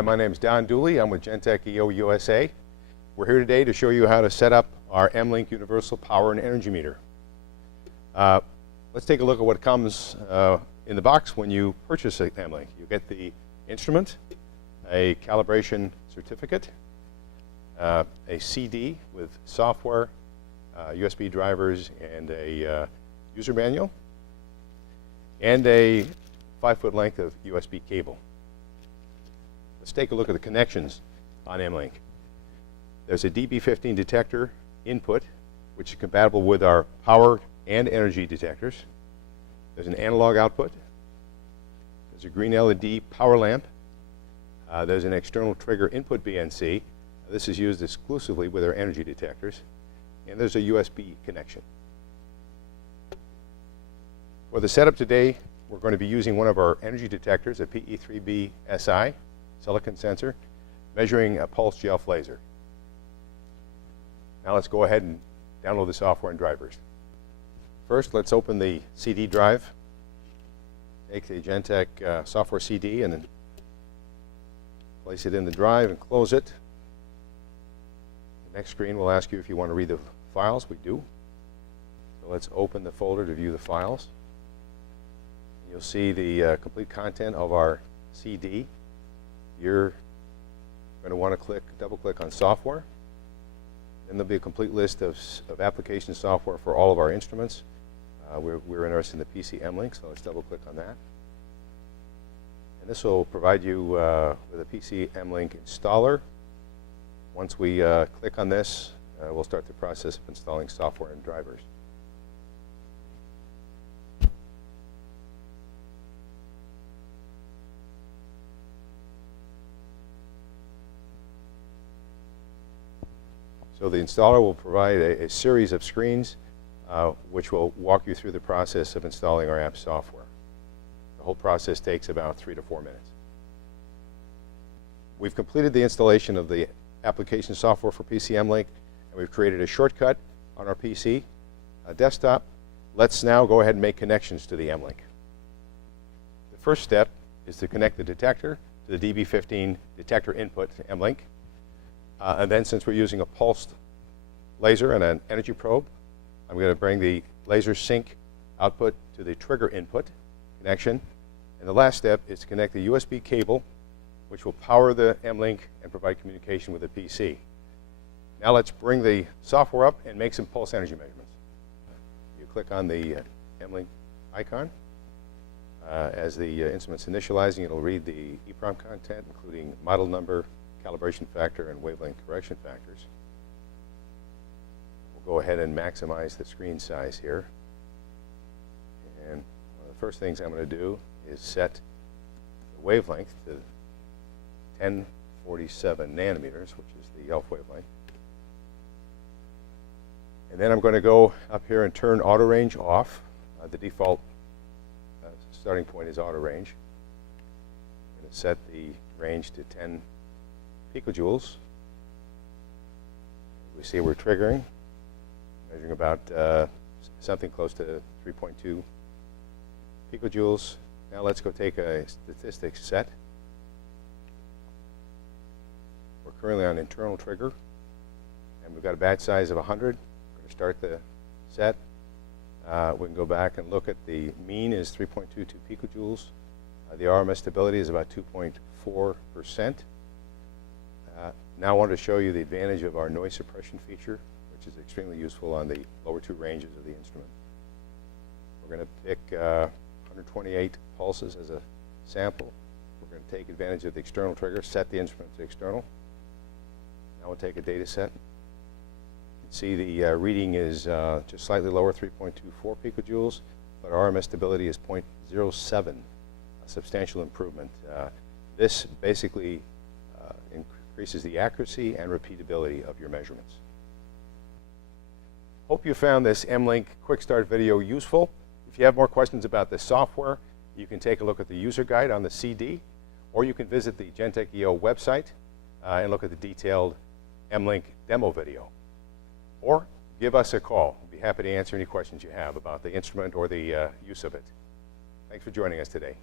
Hi, my name is Don Dooley. I'm with Gentec-EO USA. We're here today to show you how to set up our M-Link Universal Power and Energy Meter. Let's take a look at what comes in the box when you purchase an M-Link. You get the instrument, a calibration certificate, a CD with software, USB drivers, and a user manual, and a 5-foot length of USB cable. Let's take a look at the connections on M-Link. There's a DB15 detector input, which is compatible with our power and energy detectors. There's an analog output. There's a green LED power lamp. There's an external trigger input BNC. This is used exclusively with our energy detectors. And there's a USB connection. For the setup today, we're going to be using one of our energy detectors, a PE3B SI silicon sensor, measuring a pulse GELF laser. Now let's go ahead and download the software and drivers. First, let's open the CD drive. Take the Gentec software CD and then place it in the drive and close it. The next screen will ask you if you want to read the files. We do. So let's open the folder to view the files. You'll see the complete content of our CD. You're going to want to double-click on software. Then there'll be a complete list of application software for all of our instruments. We're interested in the PC M-Link, so let's double-click on that. And this will provide you with a PC M-Link installer. Once we click on this, we'll start the process of installing software and drivers. So the installer will provide a series of screens which will walk you through the process of installing our app software. The whole process takes about 3 to 4 minutes. We've completed the installation of the application software for PC M-Link, and we've created a shortcut on our PC desktop. Let's now go ahead and make connections to the M-Link. The first step is to connect the detector to the DB15 detector input to M-Link. And then, since we're using a pulsed laser and an energy probe, I'm going to bring the laser sync output to the trigger input connection. And the last step is to connect the USB cable, which will power the M-Link and provide communication with the PC. Now let's bring the software up and make some pulse energy measurements. You click on the M-Link icon. As the instrument's initializing, it'll read the EEPROM content, including model number, calibration factor, and wavelength correction factors. We'll go ahead and maximize the screen size here. And one of the first things I'm going to do is set the wavelength to 1047 nanometers, which is the ELF wavelength. And then I'm going to go up here and turn auto range off. The default starting point is auto range. I'm going to set the range to 10 picojoules. We see we're triggering, measuring about something close to 3.2 picojoules. Now let's go take a statistics set. We're currently on internal trigger, and we've got a batch size of 100. We're going to start the set. We can go back and look at the mean is 3.22 picojoules. The RMS stability is about 2.4%. Now I want to show you the advantage of our noise suppression feature, which is extremely useful on the lower 2 ranges of the instrument. We're going to pick 128 pulses as a sample. We're going to take advantage of the external trigger, set the instrument to external. Now we'll take a data set. You can see the reading is just slightly lower, 3.24 picojoules, but our RMS stability is 0.07, a substantial improvement. This basically increases the accuracy and repeatability of your measurements. Hope you found this M-Link Quick Start video useful. If you have more questions about this software, you can take a look at the user guide on the CD, or you can visit the Gentec-EO website and look at the detailed M-Link demo video. Or give us a call. We'll be happy to answer any questions you have about the instrument or the use of it. Thanks for joining us today.